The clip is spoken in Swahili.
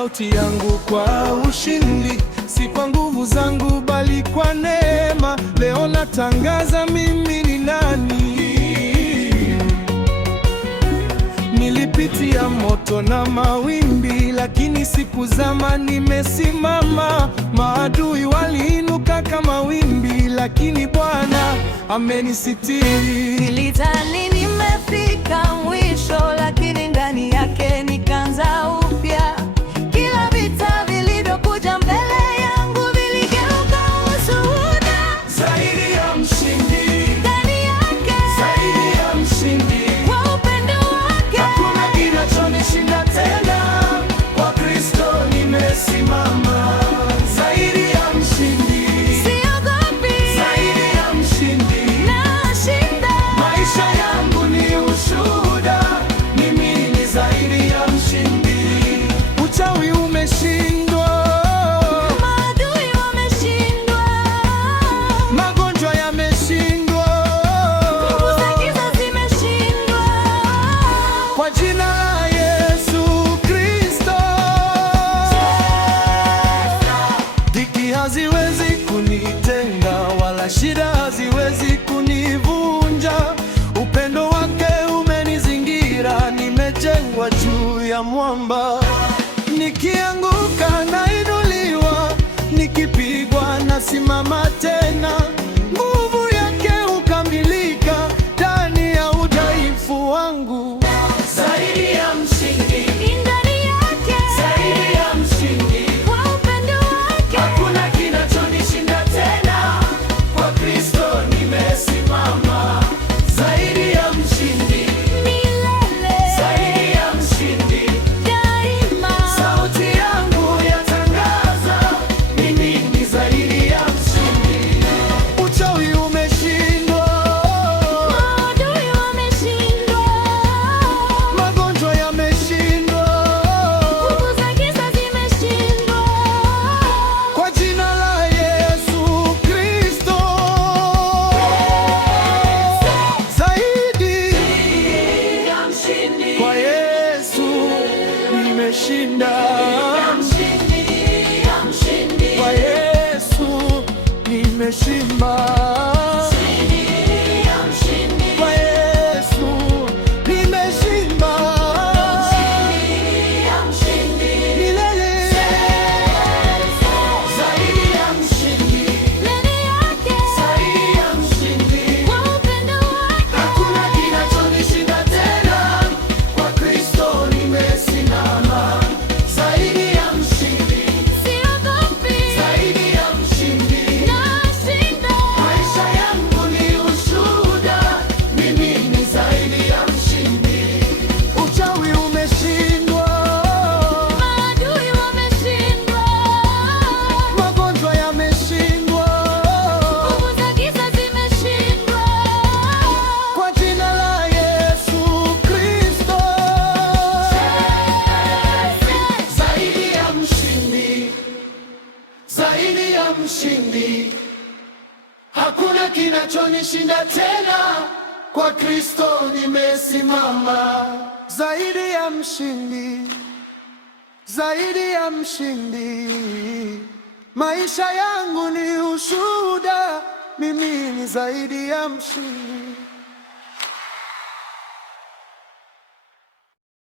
sauti yangu kwa ushindi, si kwa nguvu zangu bali kwa neema. Leo natangaza mimi ni nani. Nilipitia moto na mawimbi, lakini sikuzama, nimesimama. Maadui waliinuka kama wimbi, lakini Bwana amenisitiri. Nilidhani nimefika mwisho, lakini ndani yake nikaanza upya. Kila vita vilivyokuja mbele yangu viligeuka ushuhuda. Zaidi ya mshindi, Ndani yake, zaidi ya mshindi, kwa upendo wake, hakuna kinachonishinda tena. Kwa Kristo nimesimama. Zaidi ya mshindi, siogopi, zaidi ya mshindi, nashinda. maisha yangu ni ushuhuda, mimi ni zaidi ya mshindi. Uchawi umeshindwa, Maadui wameshindwa, magonjwa yameshindwa, nguvu za giza zimeshindwa. kwa jina la Yesu Kristo. Dhiki haziwezi kunitenga, wala shida haziwezi kunivunja. Upendo wake umenizingira, nimejengwa juu ya mwamba. Nikianguka nainuliwa, nikipigwa nasimama tena. Nguvu yake hukamilika ndani ya udhaifu wangu. Zaidi ya mshindi, Ndani yake, zaidi ya mshindi, kwa upendo wake, hakuna kinachonishinda tena. Kwa Kristo nimesimama. Zaidi ya mshindi, milele, zaidi ya mshindi, daima. sauti yangu yatangaza, mimi ni zaidi ya mshindi. Uchawi umeshindwa, Maadui wameshindwa, magonjwa yameshindwa, nguvu za giza zimeshindwa. kwa jina la Yesu Kristo. Zaidi Ya mshindi, kwa Yesu nimeshinda. ya mshindi, Kwa Yesu nimeshinda. ya mshindi, Kwa Yesu nimeshinda. ya mshindi. Milele. Zaidi ya mshindi, Ndani yake, zaidi ya mshindi, kwa upendo wake, hakuna kinachonishinda tena. Kwa Kristo nimesimama. Zaidi ya mshindi, siogopi, zaidi ya mshindi, nashinda. maisha yangu ni ushuhuda, mimi ni zaidi ya mshindi. Uchawi umeshindwa, Maadui wameshindwa, magonjwa yameshindwa, nguvu za giza zimeshindwa. kwa jina la Yesu Kristo. Zaidi ya mshindi, zaidi ya mshindi, hakuna kinachonishinda tena. Kwa Kristo nimesimama. Zaidi ya mshindi, zaidi ya mshindi, maisha yangu ni ushuhuda, mimi ni zaidi ya mshindi.